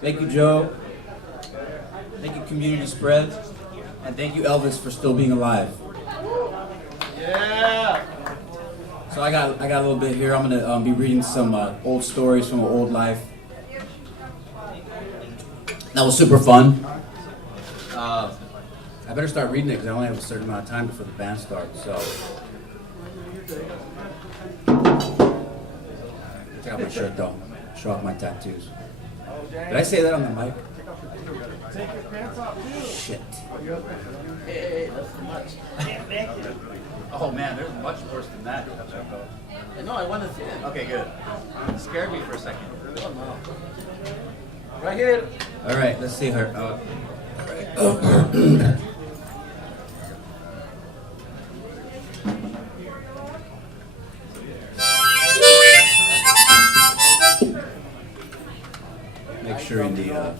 Thank you, Joe. Thank you, Community Spread. And thank you, Elvis, for still being alive. Yeah. So I got a little bit here. I'm gonna be reading some old stories from an old life. That was super fun. I better start reading it because I only have a certain amount of time before the band starts. So take off my shirt though. Show off my tattoos. Did I say that on the mic? Take your pants off. Shit. Hey, that's too much. Oh man, there's much worse than that. No, I want to see it. Okay, good. It scared me for a second. Oh, no. Right here. All right, let's see her. All right. Make sure the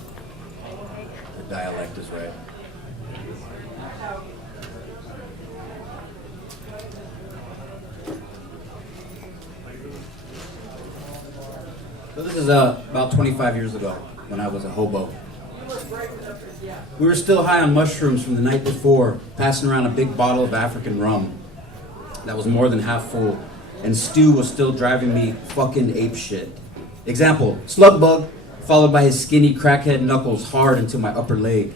dialect is right. So this is about 25 years ago when I was a hobo. We were still high on mushrooms from the night before, passing around a big bottle of African rum that was more than half full, and Stu was still driving me fucking apeshit. Example, slug bug, followed by his skinny crackhead knuckles hard into my upper leg.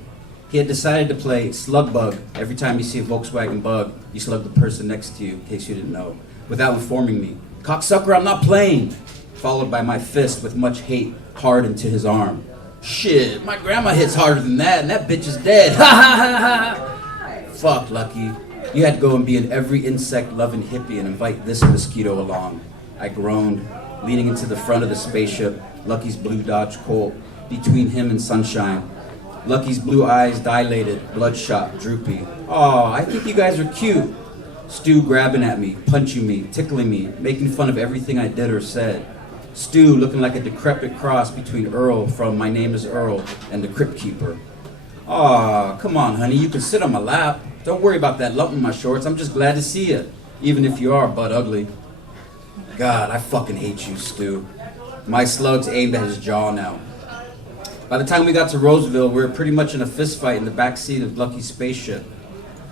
He had decided to play slug bug every time you see a Volkswagen Bug, you slug the person next to you, in case you didn't know, without informing me. Cocksucker, I'm not playing! Followed by my fist with much hate hard into his arm. Shit, my grandma hits harder than that, and that bitch is dead. Ha ha ha ha! Fuck, Lucky. You had to go and be an every insect-loving hippie and invite this mosquito along. I groaned, leaning into the front of the spaceship, Lucky's blue Dodge Colt, between him and sunshine. Lucky's blue eyes dilated, bloodshot, droopy. Aw, I think you guys are cute. Stu grabbing at me, punching me, tickling me, making fun of everything I did or said. Stu looking like a decrepit cross between Earl from My Name is Earl and the Crypt Keeper. Aw, come on, honey, you can sit on my lap. Don't worry about that lump in my shorts. I'm just glad to see you, even if you are butt ugly. God, I fucking hate you, Stu. My slug's aimed at his jaw now. By the time we got to Roseville, we were pretty much in a fistfight in the backseat of Lucky's spaceship.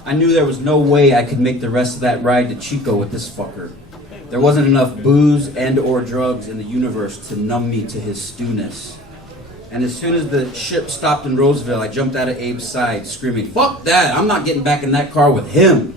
I knew there was no way I could make the rest of that ride to Chico with this fucker. There wasn't enough booze and or drugs in the universe to numb me to his stewness. And as soon as the ship stopped in Roseville, I jumped out of Abe's side, screaming, "Fuck that! I'm not getting back in that car with him!"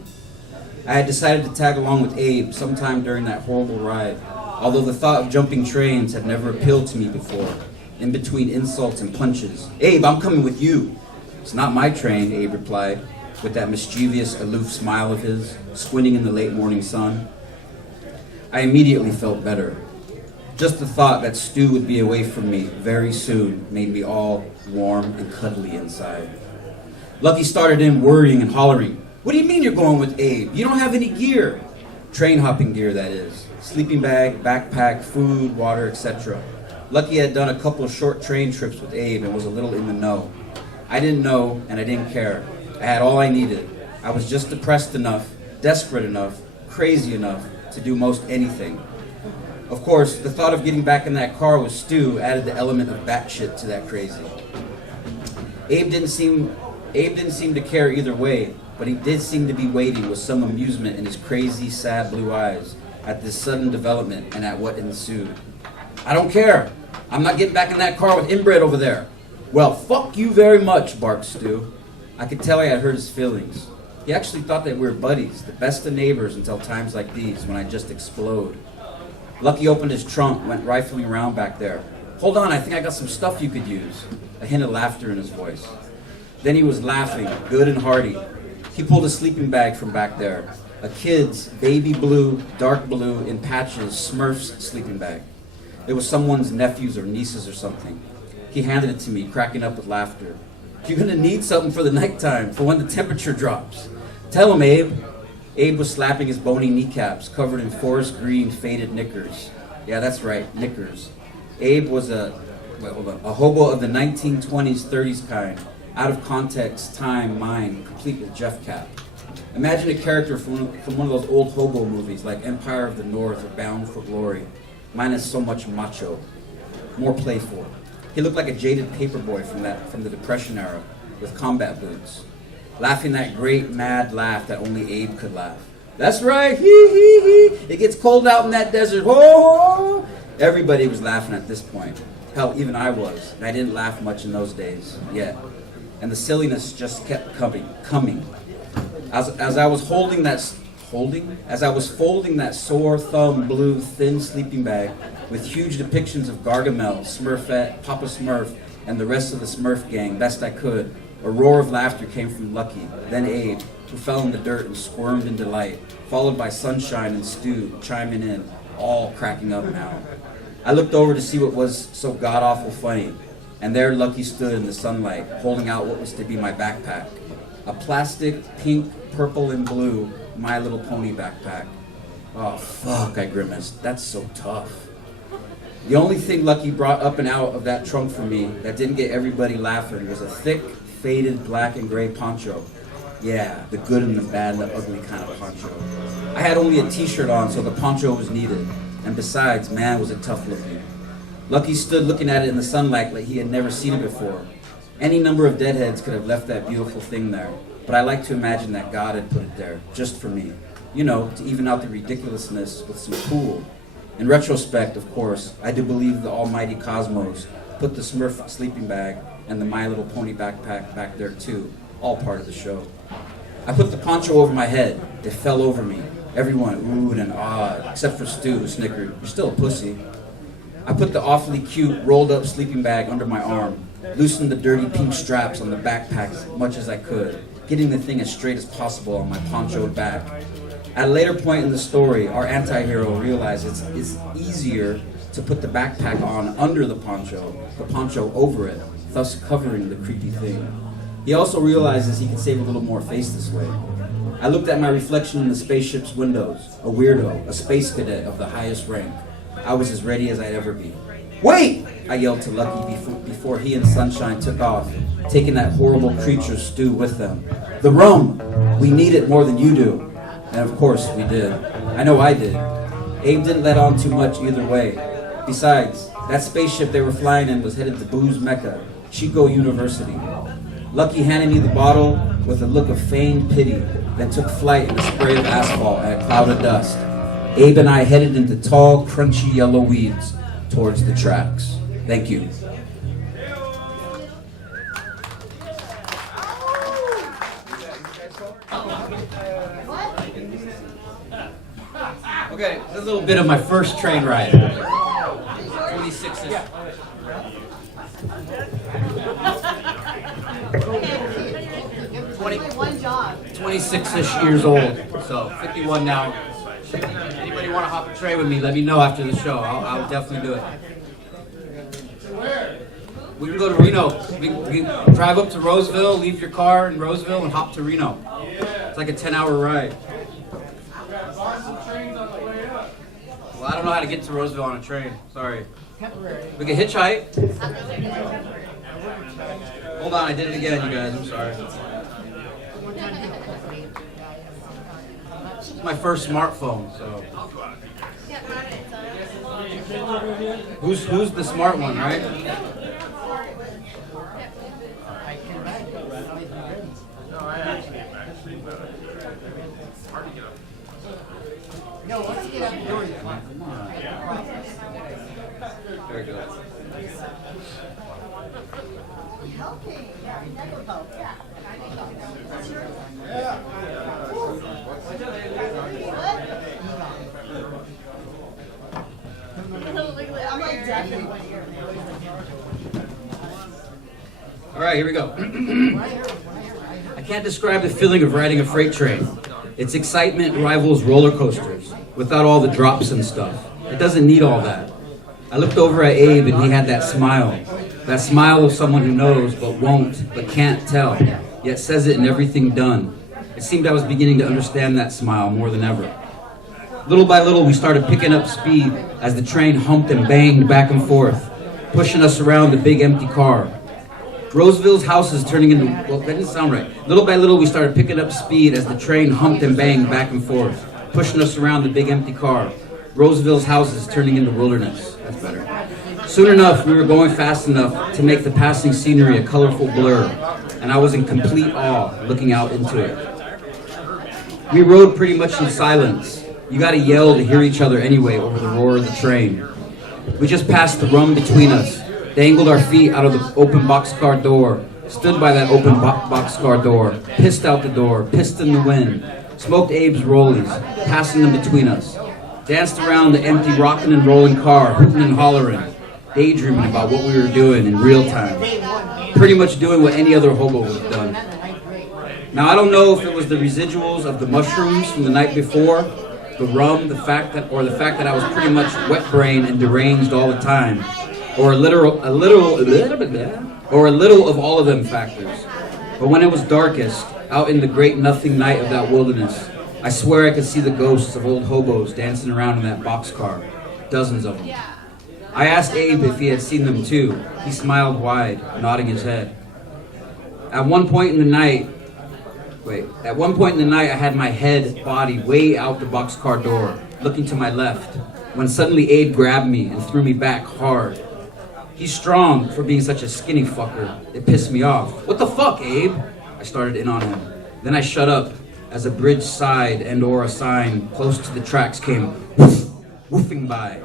I had decided to tag along with Abe sometime during that horrible ride, although the thought of jumping trains had never appealed to me before. In between insults and punches, "Abe, I'm coming with you." "It's not my train," Abe replied, with that mischievous, aloof smile of his, squinting in the late morning sun. I immediately felt better. Just the thought that Stu would be away from me very soon made me all warm and cuddly inside. Lucky started in worrying and hollering, "What do you mean you're going with Abe? You don't have any gear." Train hopping gear, that is. Sleeping bag, backpack, food, water, etc. Lucky had done a couple of short train trips with Abe and was a little in the know. I didn't know, and I didn't care. I had all I needed. I was just depressed enough, desperate enough, crazy enough to do most anything. Of course, the thought of getting back in that car with Stu added the element of batshit to that crazy. Abe didn't seem to care either way, but he did seem to be waiting with some amusement in his crazy, sad blue eyes at this sudden development and at what ensued. "I don't care. I'm not getting back in that car with inbred over there." "Well, fuck you very much," barked Stu. I could tell I had hurt his feelings. He actually thought that we were buddies, the best of neighbors until times like these when I just explode. Lucky opened his trunk, went rifling around back there. "Hold on, I think I got some stuff you could use." A hint of laughter in his voice. Then he was laughing, good and hearty. He pulled a sleeping bag from back there. A kid's baby blue, dark blue, in patches, Smurf's sleeping bag. It was someone's nephew's or niece's or something. He handed it to me, cracking up with laughter. "You're gonna need something for the nighttime, for when the temperature drops. Tell him, Abe." Abe was slapping his bony kneecaps, covered in forest green faded knickers. Yeah, that's right, knickers. Abe was a hobo of the 1920s, 30s kind, out of context, time, mind, complete with Jeff Cap. Imagine a character from one of those old hobo movies like Empire of the North or Bound for Glory, minus so much macho, more playful. He looked like a jaded paperboy from the Depression era with combat boots, laughing that great mad laugh that only Abe could laugh. That's right, hee hee hee. It gets cold out in that desert. Ho ho! Everybody was laughing at this point. Hell, even I was, and I didn't laugh much in those days yet. And the silliness just kept coming. As I was folding that sore thumb blue thin sleeping bag with huge depictions of Gargamel, Smurfette, Papa Smurf, and the rest of the Smurf gang, best I could, a roar of laughter came from Lucky, then Abe, who fell in the dirt and squirmed in delight, followed by Sunshine and Stu chiming in, all cracking up now. I looked over to see what was so god-awful funny, and there Lucky stood in the sunlight, holding out what was to be my backpack. A plastic, pink, purple, and blue My Little Pony backpack. Oh, fuck, I grimaced. That's so tough. The only thing Lucky brought up and out of that trunk for me that didn't get everybody laughing was a thick, faded black and gray poncho. Yeah, the good and the bad and the ugly kind of poncho. I had only a t-shirt on, so the poncho was needed. And besides, man, was it tough looking. Lucky stood looking at it in the sunlight like he had never seen it before. Any number of deadheads could have left that beautiful thing there, but I like to imagine that God had put it there, just for me. You know, to even out the ridiculousness with some cool. In retrospect, of course, I do believe the almighty cosmos put the Smurf sleeping bag and the My Little Pony backpack back there too, all part of the show. I put the poncho over my head. It fell over me. Everyone oohed and awed, except for Stu, who snickered, "You're still a pussy." I put the awfully cute, rolled-up sleeping bag under my arm, loosened the dirty pink straps on the backpack as much as I could, getting the thing as straight as possible on my ponchoed back. At a later point in the story, our anti-hero realizes it's easier to put the backpack on under the poncho over it, thus covering the creepy thing. He also realizes he can save a little more face this way. I looked at my reflection in the spaceship's windows, a weirdo, a space cadet of the highest rank. I was as ready as I'd ever be. "Wait!" I yelled to Lucky before he and Sunshine took off, taking that horrible creature Stu with them. "The rum! We need it more than you do." And of course we did. I know I did. Abe didn't let on too much either way. Besides, that spaceship they were flying in was headed to Booze Mecca, Chico University. Lucky handed me the bottle with a look of feigned pity, then took flight in a spray of asphalt and a cloud of dust. Abe and I headed into tall, crunchy yellow weeds towards the tracks. Thank you. Okay, this is a little bit of my first train ride. 26-ish. 26-ish years old, so 51 now. Anybody want to hop a train with me, let me know after the show. I'll definitely do it. We can go to Reno. We can drive up to Roseville, leave your car in Roseville, and hop to Reno. It's like a 10-hour ride. Well, I don't know how to get to Roseville on a train. Sorry. We can hitchhike. Hold on, I did it again, you guys. I'm sorry. It's my first smartphone, so. Who's the smart one, right? No, let's get up and do it. Very good. Helping, yeah, never vote, yeah. I'm like definitely. All right, here we go. I can't describe the feeling of riding a freight train. Its excitement rivals roller coasters, without all the drops and stuff. It doesn't need all that. I looked over at Abe and he had that smile of someone who knows but won't, but can't tell, yet says it in everything done. It seemed I was beginning to understand that smile more than ever. Little by little, we started picking up speed as the train humped and banged back and forth, pushing us around the big empty car. Roseville's houses turning into, well, that didn't sound right. Little by little, we started picking up speed as the train humped and banged back and forth, pushing us around the big empty car. Roseville's houses turning into wilderness. That's better. Soon enough, we were going fast enough to make the passing scenery a colorful blur, and I was in complete awe looking out into it. We rode pretty much in silence. You gotta yell to hear each other anyway over the roar of the train. We just passed the rum between us, dangled our feet out of the open boxcar door, stood by that open boxcar door, pissed out the door, pissed in the wind, smoked Abe's rollies, passing them between us, danced around the empty rocking and rolling car, hooting and hollering, daydreaming about what we were doing in real time, pretty much doing what any other hobo would have done. Now, I don't know if it was the residuals of the mushrooms from the night before, the rum, the fact that I was pretty much wet-brained and deranged all the time, or a little of all of them factors. But when it was darkest, out in the great nothing night of that wilderness, I swear I could see the ghosts of old hobos dancing around in that boxcar, dozens of them. I asked Abe if he had seen them too. He smiled wide, nodding his head. At one point in the night, I had my body way out the boxcar door, looking to my left, when suddenly Abe grabbed me and threw me back hard. He's strong for being such a skinny fucker. It pissed me off. What the fuck, Abe? I started in on him. Then I shut up as a bridge side and or a sign close to the tracks came woofing by.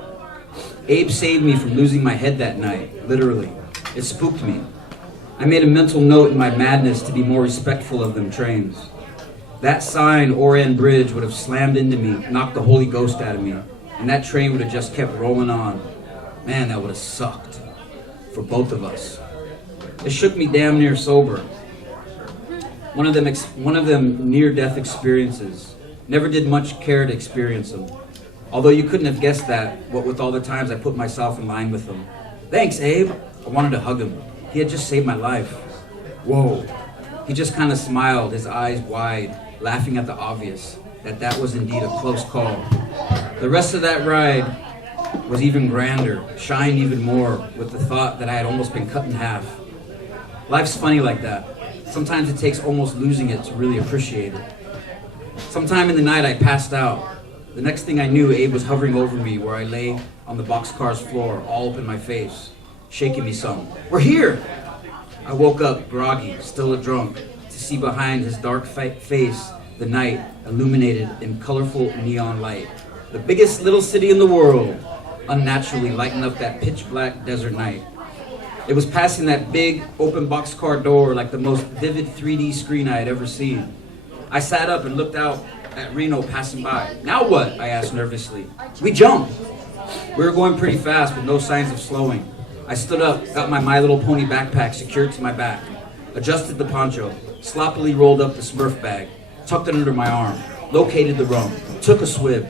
Abe saved me from losing my head that night, literally. It spooked me. I made a mental note in my madness to be more respectful of them trains. That sign or end bridge would have slammed into me, knocked the Holy Ghost out of me, and that train would have just kept rolling on. Man, that would have sucked. For both of us. It shook me damn near sober. One of them near-death experiences. Never did much care to experience them. Although you couldn't have guessed that, what with all the times I put myself in line with them. Thanks, Abe. I wanted to hug him. He had just saved my life. Whoa. He just kind of smiled, his eyes wide, laughing at the obvious, that was indeed a close call. The rest of that ride was even grander, shined even more with the thought that I had almost been cut in half. Life's funny like that. Sometimes it takes almost losing it to really appreciate it. Sometime in the night I passed out. The next thing I knew, Abe was hovering over me where I lay on the boxcar's floor, all up in my face, shaking me some. We're here! I woke up, groggy, still a drunk, to see behind his dark face the night illuminated in colorful neon light. The biggest little city in the world, unnaturally lighting up that pitch-black desert night. It was passing that big, open boxcar door like the most vivid 3D screen I had ever seen. I sat up and looked out at Reno passing by. Now what? I asked nervously. We jumped. We were going pretty fast with no signs of slowing. I stood up, got my My Little Pony backpack secured to my back, adjusted the poncho, sloppily rolled up the Smurf bag, tucked it under my arm, located the rum, took a swig,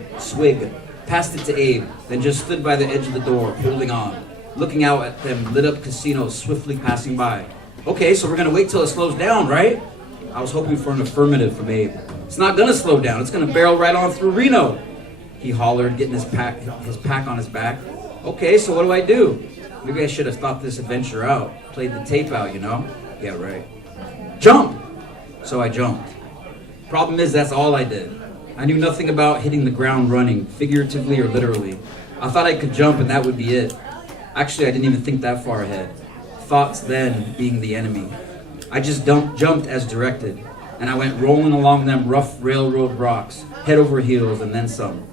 passed it to Abe, then just stood by the edge of the door, holding on, looking out at them lit-up casinos swiftly passing by. Okay, so we're gonna wait till it slows down, right? I was hoping for an affirmative from Abe. It's not gonna slow down, it's gonna barrel right on through Reno, he hollered, getting his pack on his back. Okay, so what do I do? Maybe I should have thought this adventure out, played the tape out, you know? Yeah, right. Jump! So I jumped. Problem is, that's all I did. I knew nothing about hitting the ground running, figuratively or literally. I thought I could jump and that would be it. Actually, I didn't even think that far ahead. Thoughts then being the enemy. I just jumped as directed, and I went rolling along them rough railroad rocks, head over heels and then some.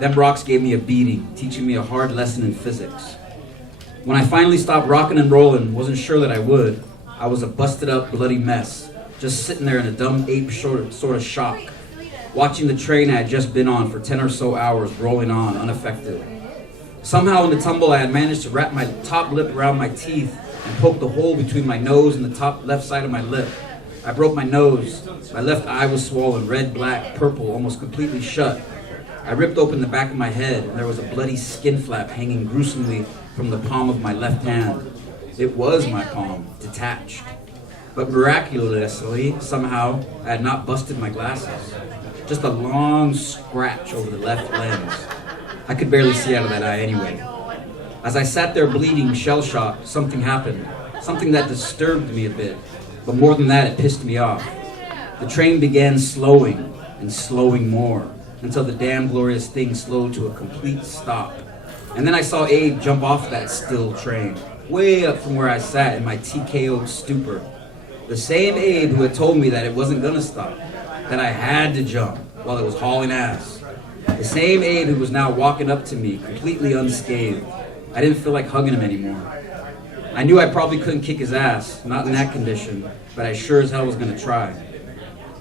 Them rocks gave me a beating, teaching me a hard lesson in physics. When I finally stopped rocking and rolling, wasn't sure that I would, I was a busted up, bloody mess, just sitting there in a dumb ape sort of shock, watching the train I had just been on for 10 or so hours rolling on, unaffected. Somehow in the tumble, I had managed to wrap my top lip around my teeth and poke the hole between my nose and the top left side of my lip. I broke my nose. My left eye was swollen, red, black, purple, almost completely shut. I ripped open the back of my head, and there was a bloody skin flap hanging gruesomely from the palm of my left hand. It was my palm, detached. But miraculously, somehow, I had not busted my glasses. Just a long scratch over the left lens. I could barely see out of that eye anyway. As I sat there bleeding, shell-shocked, something happened. Something that disturbed me a bit. But more than that, it pissed me off. The train began slowing, and slowing more, until the damn glorious thing slowed to a complete stop. And then I saw Abe jump off that still train, way up from where I sat in my TKO stupor. The same Abe who had told me that it wasn't gonna stop, that I had to jump while it was hauling ass. The same Abe who was now walking up to me, completely unscathed. I didn't feel like hugging him anymore. I knew I probably couldn't kick his ass, not in that condition, but I sure as hell was gonna try.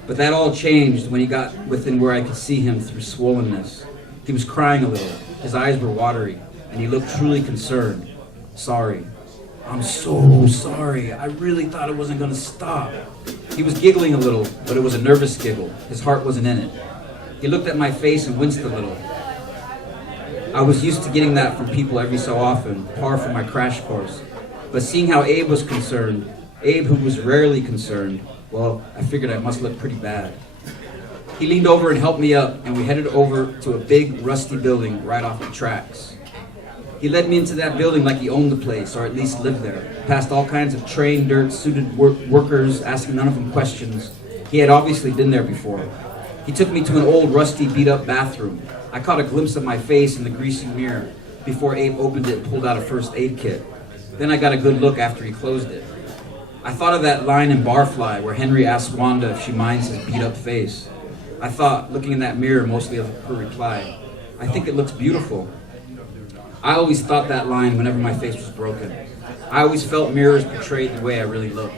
But that all changed when he got within where I could see him through swollenness. He was crying a little, his eyes were watery, and he looked truly concerned. Sorry. I'm so sorry. I really thought it wasn't gonna stop. He was giggling a little, but it was a nervous giggle. His heart wasn't in it. He looked at my face and winced a little. I was used to getting that from people every so often, par for my crash course. But seeing how Abe was concerned, Abe who was rarely concerned, well, I figured I must look pretty bad. He leaned over and helped me up, and we headed over to a big, rusty building right off the tracks. He led me into that building like he owned the place, or at least lived there, past all kinds of trained, dirt-suited workers, asking none of them questions. He had obviously been there before. He took me to an old, rusty, beat-up bathroom. I caught a glimpse of my face in the greasy mirror before Abe opened it and pulled out a first aid kit. Then I got a good look after he closed it. I thought of that line in Barfly where Henry asked Wanda if she minds his beat-up face. I thought, looking in that mirror, mostly of her reply, I think it looks beautiful. I always thought that line whenever my face was broken. I always felt mirrors portrayed the way I really looked.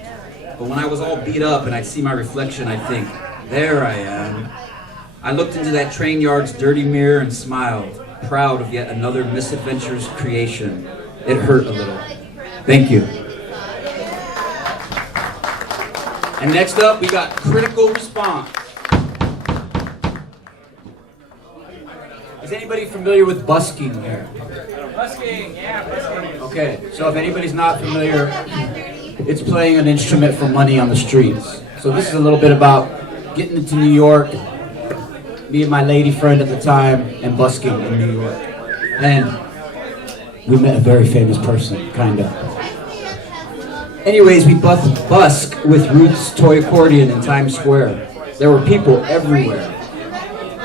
But when I was all beat up and I'd see my reflection, I'd think, there I am. I looked into that train yard's dirty mirror and smiled, proud of yet another misadventure's creation. It hurt a little. Thank you. And next up, we got critical response. Is anybody familiar with busking here? Busking, yeah, busking. Okay, so if anybody's not familiar, it's playing an instrument for money on the streets. So this is a little bit about getting into New York, me and my lady friend at the time, and busking in New York. And we met a very famous person, kind of. Anyways, we busk with Ruth's toy accordion in Times Square. There were people everywhere.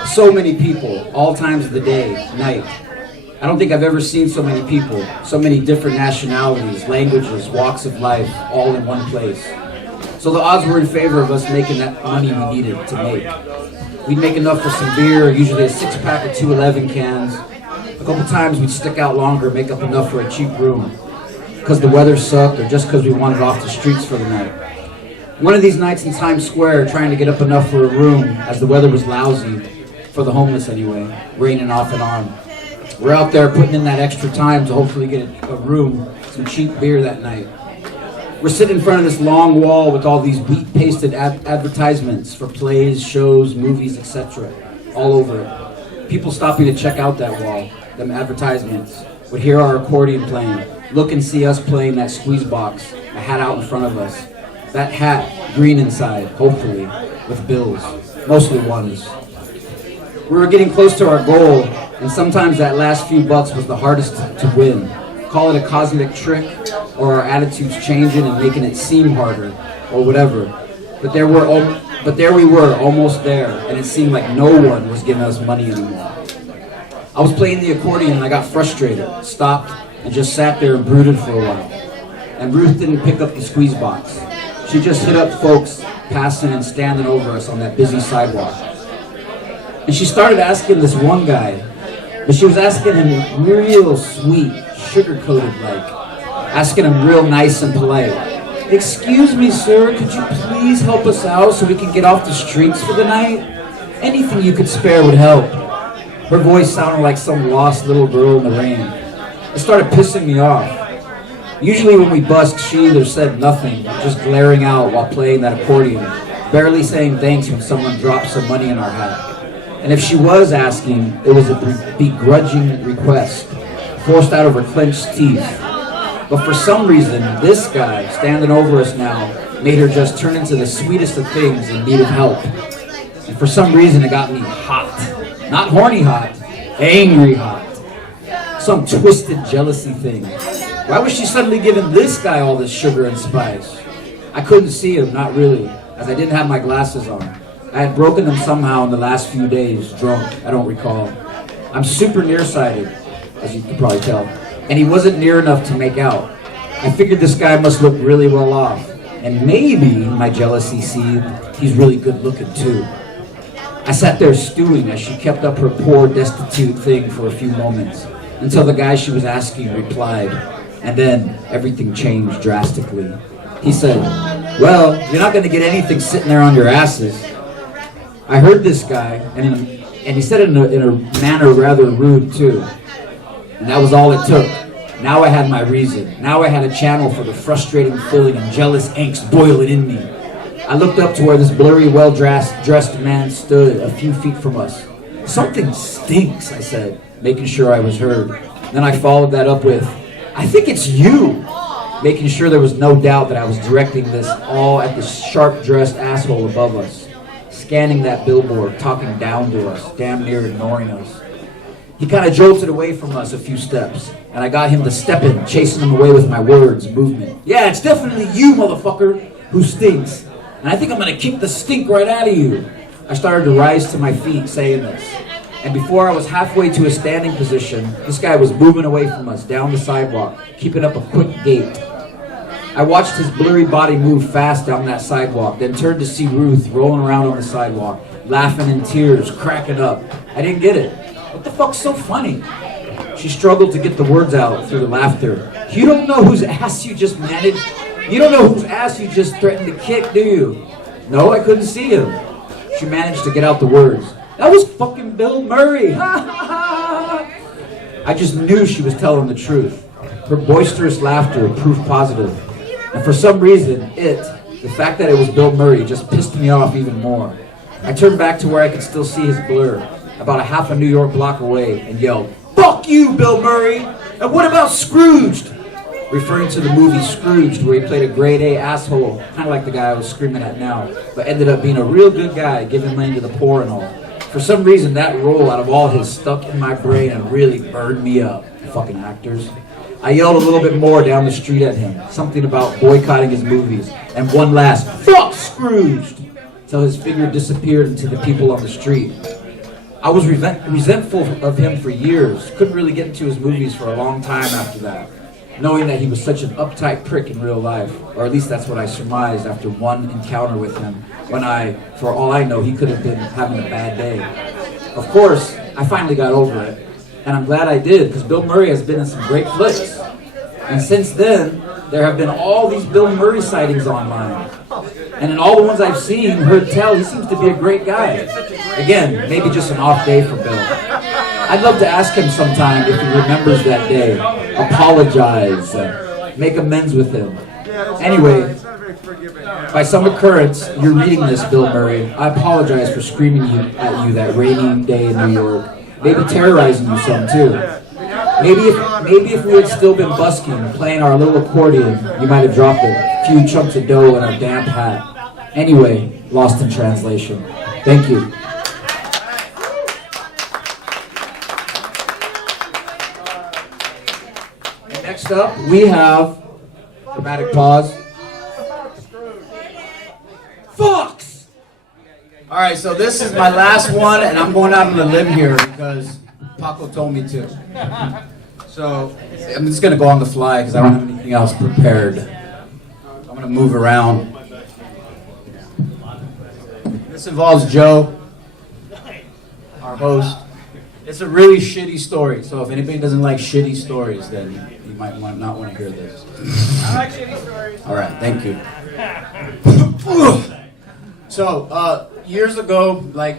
So many people, all times of the day, night. I don't think I've ever seen so many people, so many different nationalities, languages, walks of life, all in one place. So the odds were in favor of us making that money we needed to make. We'd make enough for some beer, usually a 6-pack of 211 cans. A couple times we'd stick out longer, make up enough for a cheap room, because the weather sucked or just because we wandered off the streets for the night. One of these nights in Times Square, trying to get up enough for a room, as the weather was lousy, for the homeless anyway, raining off and on. We're out there putting in that extra time to hopefully get a room, some cheap beer that night. We're sitting in front of this long wall with all these wheat-pasted advertisements for plays, shows, movies, etc. all over it. People stopping to check out that wall, them advertisements, would hear our accordion playing, look and see us playing that squeeze box, a hat out in front of us. That hat, green inside, hopefully, with bills, mostly ones. We were getting close to our goal, and sometimes that last few bucks was the hardest to win. Call it a cosmic trick, or our attitudes changing and making it seem harder, or whatever. But there we were, almost there, and it seemed like no one was giving us money anymore. I was playing the accordion and I got frustrated, stopped, and just sat there and brooded for a while. And Ruth didn't pick up the squeeze box. She just hit up folks passing and standing over us on that busy sidewalk. And she started asking this one guy, but she was asking him real sweet, sugar-coated like, asking him real nice and polite. Excuse me, sir, could you please help us out so we can get off the streets for the night? Anything you could spare would help. Her voice sounded like some lost little girl in the rain. It started pissing me off. Usually when we busked, she either said nothing, just glaring out while playing that accordion, barely saying thanks when someone dropped some money in our hat. And if she was asking, it was a begrudging request, forced out of her clenched teeth. But for some reason, this guy, standing over us now, made her just turn into the sweetest of things in need of help. And for some reason, it got me hot. Not horny hot, angry hot. Some twisted jealousy thing. Why was she suddenly giving this guy all this sugar and spice? I couldn't see him, not really, as I didn't have my glasses on. I had broken them somehow in the last few days, drunk, I don't recall. I'm super nearsighted. as you can probably tell, and he wasn't near enough to make out. I figured this guy must look really well off, and maybe my jealousy seed, he's really good looking too. I sat there stewing as she kept up her poor, destitute thing for a few moments, until the guy she was asking replied, and then everything changed drastically. He said, "Well, you're not going to get anything sitting there on your asses." I heard this guy, and he said it in a manner rather rude too. And that was all it took. Now I had my reason. Now I had a channel for the frustrating feeling and jealous angst boiling in me. I looked up to where this blurry, well-dressed man stood a few feet from us. "Something stinks," I said, making sure I was heard. Then I followed that up with, "I think it's you," making sure there was no doubt that I was directing this all at the sharp-dressed asshole above us, scanning that billboard, talking down to us, damn near ignoring us. He kind of jolted away from us a few steps, and I got him to step in, chasing him away with my words, movement. "Yeah, it's definitely you, motherfucker, who stinks. And I think I'm going to kick the stink right out of you." I started to rise to my feet saying this. And before I was halfway to a standing position, this guy was moving away from us down the sidewalk, keeping up a quick gait. I watched his blurry body move fast down that sidewalk, then turned to see Ruth rolling around on the sidewalk, laughing in tears, cracking up. I didn't get it. What the fuck's so funny? She struggled to get the words out through the laughter. "You don't know whose ass you just managed? You don't know whose ass you just threatened to kick, do you?" "No, I couldn't see him." She managed to get out the words. "That was fucking Bill Murray." I just knew she was telling the truth. Her boisterous laughter proof positive. And for some reason, the fact that it was Bill Murray, just pissed me off even more. I turned back to where I could still see his blur, about a half a New York block away, and yelled, "Fuck you, Bill Murray! And what about Scrooged?" Referring to the movie Scrooged, where he played a grade A asshole, kind of like the guy I was screaming at now, but ended up being a real good guy, giving money to the poor and all. For some reason, that role out of all his stuck in my brain and really burned me up. Fucking actors. I yelled a little bit more down the street at him, something about boycotting his movies, and one last, "Fuck Scrooged!" till his figure disappeared into the people on the street. I was resentful of him for years, couldn't really get into his movies for a long time after that, knowing that he was such an uptight prick in real life, or at least that's what I surmised after one encounter with him, when for all I know, he could have been having a bad day. Of course, I finally got over it, and I'm glad I did, because Bill Murray has been in some great flicks. And since then, there have been all these Bill Murray sightings online. And in all the ones I've seen, heard tell, he seems to be a great guy. Again, maybe just an off day for Bill. I'd love to ask him sometime if he remembers that day. Apologize. Make amends with him. Anyway, by some occurrence, you're reading this, Bill Murray. I apologize for screaming at you that rainy day in New York. Maybe terrorizing you some too. Maybe if we had still been busking, playing our little accordion, you might have dropped a few chunks of dough in our damp hat. Anyway, lost in translation. Thank you. And next up, we have dramatic pause. Fucks! All right, so this is my last one, and I'm going out on a limb here because Paco told me to. So I'm just going to go on the fly because I don't have anything else prepared. I'm going to move around. This involves Joe, our host. It's a really shitty story, so if anybody doesn't like shitty stories, then you might not want to hear this. I like shitty stories. All right, thank you. So, years ago, like,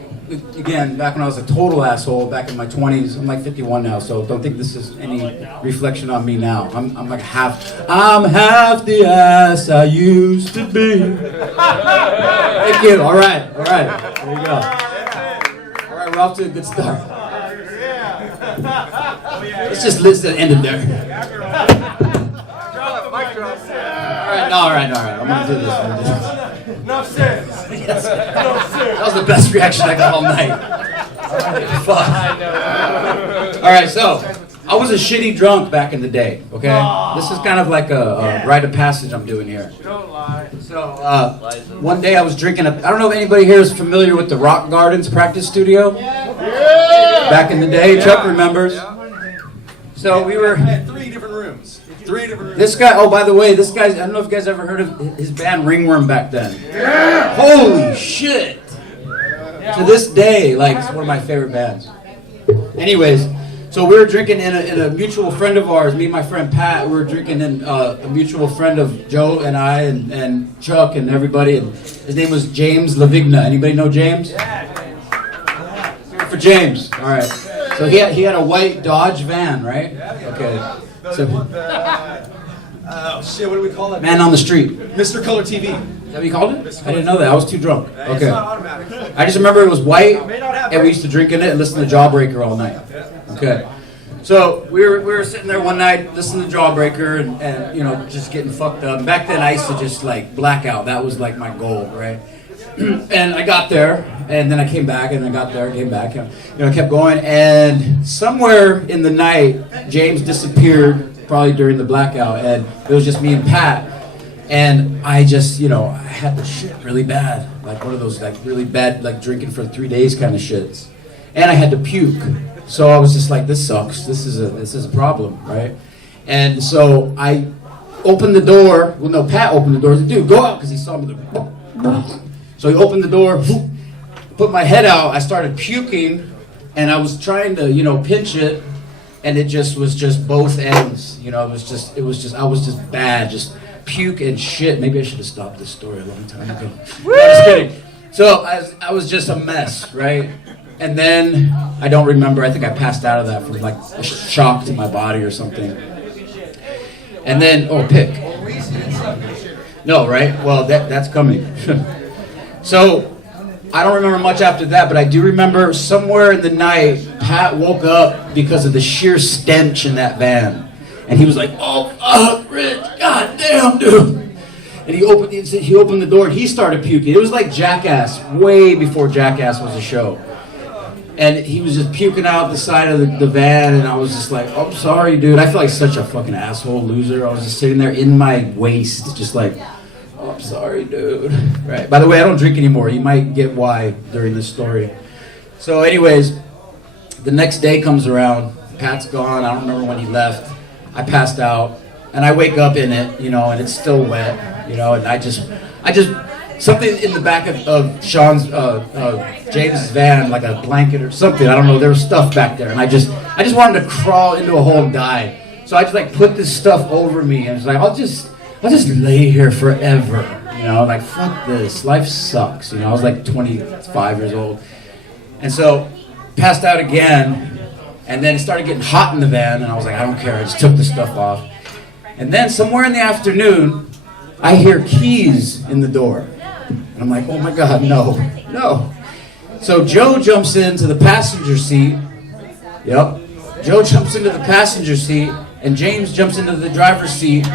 again, back when I was a total asshole, back in my 20s, I'm like 51 now, so don't think this is any reflection on me now. I'm like I'm half the ass I used to be. Thank you, all right, there you go. All right, we're off to a good start. Let's just end it there. All right, I'm gonna do this. No sense. Yes. That was the best reaction I got all night. Fuck. All right, so I was a shitty drunk back in the day. Okay, this is kind of like a rite of passage I'm doing here. Don't lie. So one day I was drinking I don't know if anybody here is familiar with the Rock Gardens practice studio. Back in the day, Chuck remembers. So we were. I had 3 different rooms. 3 different rooms. This guy. Oh, by the way, this guy. I don't know if you guys ever heard of his band Ringworm back then. Yeah. Holy shit! To this day, like it's one of my favorite bands. Anyways, so we were drinking in a mutual friend of ours. Me and my friend Pat. We were drinking in a mutual friend of Joe and I and Chuck and everybody. And his name was James Lavigna. Anybody know James? For James. All right. So he had a white Dodge van, right? Okay. So Oh shit! What do we call that? man on the street. Mr. Color TV. Is that what you called it? I didn't know that. I was too drunk. It's Okay. not automatic. I just remember it was white, and we used to drink in it and listen to Jawbreaker all night. Okay. So we were sitting there one night listening to Jawbreaker and you know just getting fucked up. Back then I used to just like black out. That was like my goal, right? And I got there, and then I came back, and I got there, came back, and you know I kept going. And somewhere in the night, James disappeared, probably during the blackout, and it was just me and Pat. And I just, you know, I had the shit really bad, like one of those like really bad, like drinking for 3 days kind of shits. And I had to puke, so I was just like, this sucks. This is a problem, right? And so I opened the door. Well, no, Pat opened the door. He said, dude, go out, because he saw me. So he opened the door, put my head out. I started puking, and I was trying to, you know, pinch it, and it just was just both ends. You know, I was just bad, just puke and shit. Maybe I should have stopped this story a long time ago. No, just kidding. So I was just a mess, right? And then I don't remember. I think I passed out of that from like a shock to my body or something. And then pick. No, right? Well, that's coming. So I don't remember much after that, but I do remember somewhere in the night, Pat woke up because of the sheer stench in that van. And he was like, oh, fuck, Rich, goddamn, dude. And he opened the door and he started puking. It was like Jackass, way before Jackass was a show. And he was just puking out the side of the van, and I was just like, oh, I'm sorry, dude. I feel like such a fucking asshole loser. I was just sitting there in my waist, just like, oh, I'm sorry, dude. Right. By the way, I don't drink anymore. You might get why during this story. So anyways, the next day comes around. Pat's gone. I don't remember when he left. I passed out, and I wake up in it, you know, and it's still wet, you know, and I just something in the back of Sean's, James's van, like a blanket or something. I don't know. There was stuff back there, and I just wanted to crawl into a hole and die. So I just like put this stuff over me, and it's like I'll just lay here forever, you know, like fuck this. Life sucks, you know. I was like 25 years old, and so passed out again. And then it started getting hot in the van, and I was like, I don't care. I just took the stuff off. And then somewhere in the afternoon, I hear keys in the door. And I'm like, oh my God, no. So Joe jumps into the passenger seat. Yep. Joe jumps into the passenger seat, and James jumps into the driver's seat.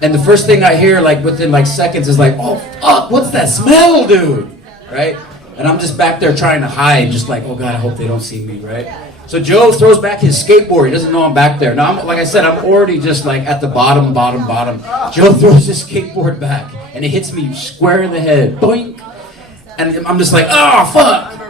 And the first thing I hear, like within like seconds, is like, oh fuck, what's that smell, dude? Right? And I'm just back there trying to hide, just like, oh God, I hope they don't see me, right? So Joe throws back his skateboard. He doesn't know I'm back there. Now, like I said, I'm already just like at the bottom. Joe throws his skateboard back, and it hits me square in the head. Boink! And I'm just like, oh, fuck!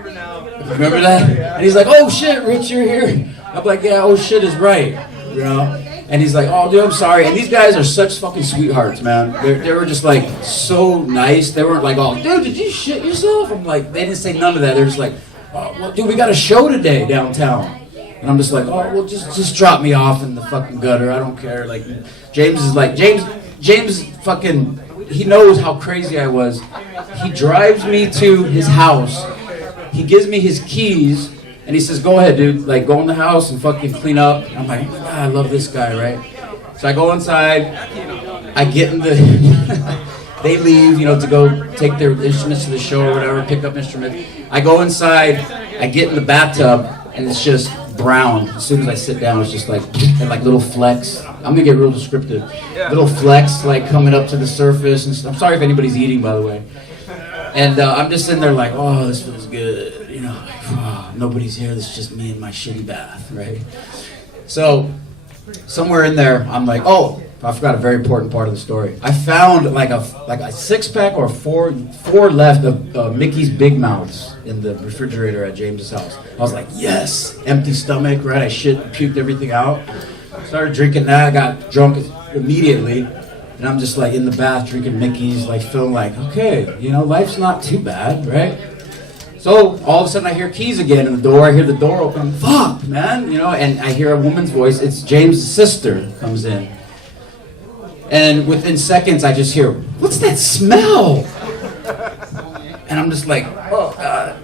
Remember that? And he's like, oh, shit, Rich, you're here. I'm like, yeah, oh, shit is right. You know? And he's like, oh, dude, I'm sorry. And these guys are such fucking sweethearts, man. They were just like so nice. They weren't like, oh, dude, did you shit yourself? I'm like, they didn't say none of that. They're just like, oh, well, dude, we got a show today downtown. And I'm just like, oh, well, just drop me off in the fucking gutter. I don't care. Like, James is like, James fucking, he knows how crazy I was. He drives me to his house. He gives me his keys, and he says, go ahead, dude. Like, go in the house and fucking clean up. And I'm like, oh, God, I love this guy, right? So I go inside. I get in the... They leave, you know, to go take their instruments to the show or whatever, pick up instruments. I go inside, I get in the bathtub, and it's just brown. As soon as I sit down, it's just like, and like little flecks. I'm gonna get real descriptive. Little flecks like coming up to the surface. And I'm sorry if anybody's eating, by the way. And I'm just sitting there like, oh, this feels good. You know, like, oh, nobody's here. This is just me in my shitty bath, right? So somewhere in there, I'm like, oh, I forgot a very important part of the story. I found like a 6-pack or four left of Mickey's Big Mouths in the refrigerator at James's house. I was like, yes, empty stomach, right? I puked everything out. Started drinking that, got drunk immediately, and I'm just like in the bath drinking Mickey's, like feeling like, okay, you know, life's not too bad, right? So all of a sudden I hear keys again in the door. I hear the door open. Fuck, man, you know, and I hear a woman's voice. It's James' sister comes in, and within seconds I just hear, "What's that smell?" And I'm just like, "Oh God,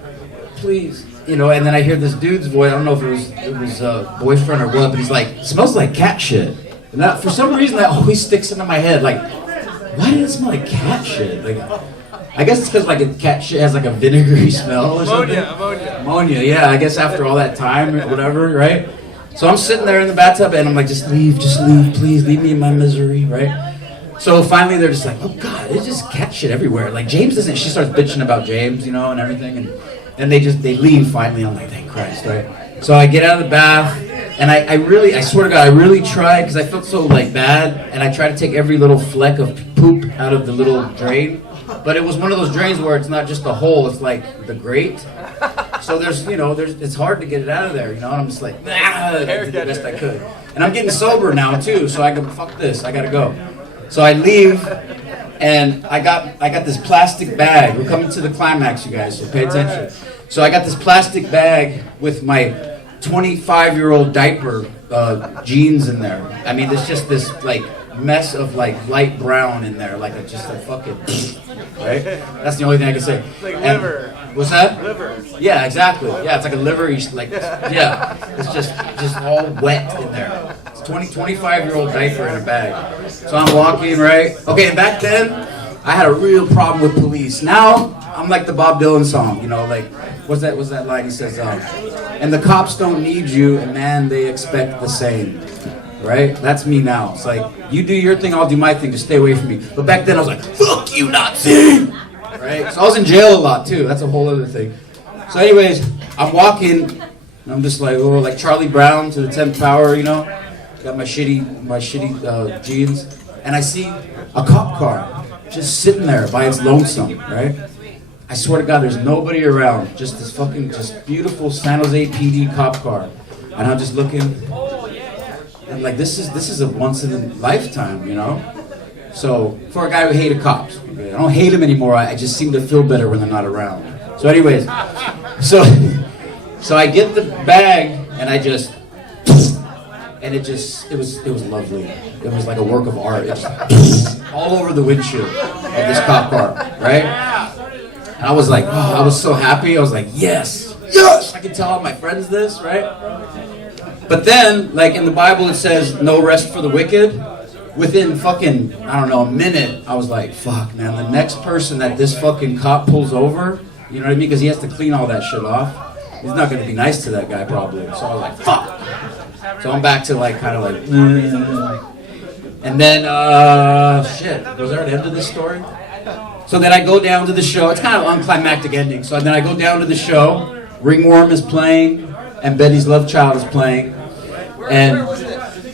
please." You know, and then I hear this dude's voice. I don't know if it was a boyfriend or what, but he's like, "It smells like cat shit." And that, for some reason, that always sticks into my head. Like, why did it smell like cat shit? Like, I guess it's because like a cat shit has like a vinegary smell or something. Ammonia, yeah. I guess after all that time or whatever, right? So I'm sitting there in the bathtub and I'm like, just leave, please, leave me in my misery, right? So finally they're just like, oh God, it's just cat shit everywhere. Like James doesn't, she starts bitching about James, you know, and everything, and they leave finally. I'm like, thank Christ, right? So I get out of the bath, and I swear to God, I really tried, because I felt so like bad, and I tried to take every little fleck of poop out of the little drain, but it was one of those drains where it's not just a hole, it's like the grate. So it's hard to get it out of there, you know, and I'm just like, I did the best I could. And I'm getting sober now too, so I go, fuck this, I gotta go. So I leave, and I got this plastic bag. We're coming to the climax, you guys, so pay attention. So I got this plastic bag with my 25-year-old diaper jeans in there. I mean, there's just this like mess of like light brown in there, like just a fucking, right? That's the only thing I can say. It's like liver. What's that? Liver. Yeah, exactly. Yeah, it's like a liver, like, yeah. It's just all wet in there. It's 25-year-old diaper in a bag. So I'm walking, right? Okay, and back then, I had a real problem with police. Now, I'm like the Bob Dylan song, you know, like, what's that line? He says, and the cops don't need you, and man, they expect the same. Right? That's me now. It's like, you do your thing, I'll do my thing, just stay away from me. But back then I was like, fuck you, Nazi! Right? So I was in jail a lot too, that's a whole other thing. So anyways, I'm walking, and I'm just like, oh, like Charlie Brown to the 10th power, you know? Got my shitty jeans, and I see a cop car just sitting there by its lonesome, right? I swear to God, there's nobody around, just this fucking, just beautiful San Jose PD cop car. And I'm just looking, and like, this is a once in a lifetime, you know? So, for a guy who hated cops, okay, I don't hate them anymore, I just seem to feel better when they're not around. So anyways, so I get the bag, and I just, and it was lovely. It was like a work of art. It just all over the windshield of this cop car, right? And I was like, oh, I was so happy. I was like, yes, I can tell all my friends this, right? But then, like in the Bible, it says, no rest for the wicked. Within fucking, I don't know, a minute, I was like, fuck, man, the next person that this fucking cop pulls over, you know what I mean? Because he has to clean all that shit off. He's not going to be nice to that guy, probably. So I was like, fuck. So I'm back to like, kind of like, and then, shit, was there an end to this story? So then I go down to the show. It's kind of an unclimactic ending. So then I go down to the show. Ringworm is playing, and Betty's Love Child is playing. And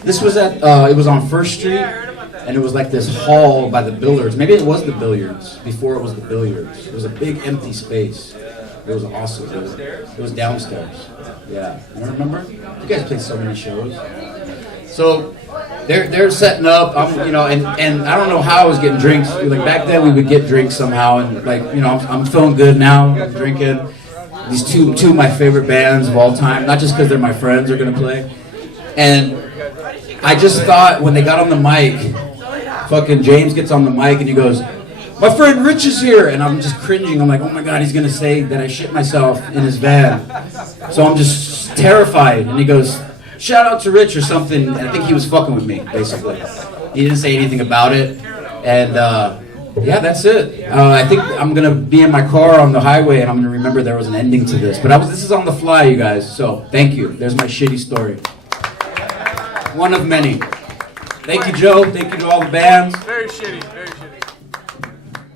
this was at, it was on First Street, and it was like this hall by the billiards. Maybe it was the billiards, before it was the billiards. It was a big empty space. It was awesome. It was downstairs. Yeah, you remember? You guys played so many shows. So they're setting up. I'm, you know, and I don't know how I was getting drinks. Like back then, we would get drinks somehow, and like, you know, I'm feeling good now. I'm drinking. These two of my favorite bands of all time, not just because they're my friends, are gonna play. And I just thought when they got on the mic, fucking James gets on the mic and he goes, my friend Rich is here, and I'm just cringing. I'm like, oh my God, he's gonna say that I shit myself in his van. So I'm just terrified, and he goes, shout out to Rich or something. And I think he was fucking with me, basically. He didn't say anything about it, and yeah, that's it. I think I'm gonna be in my car on the highway, and I'm gonna remember there was an ending to this. But this is on the fly, you guys. So thank you. There's my shitty story. One of many. Thank you, Joe. Thank you to all the bands. Very shitty, very shitty.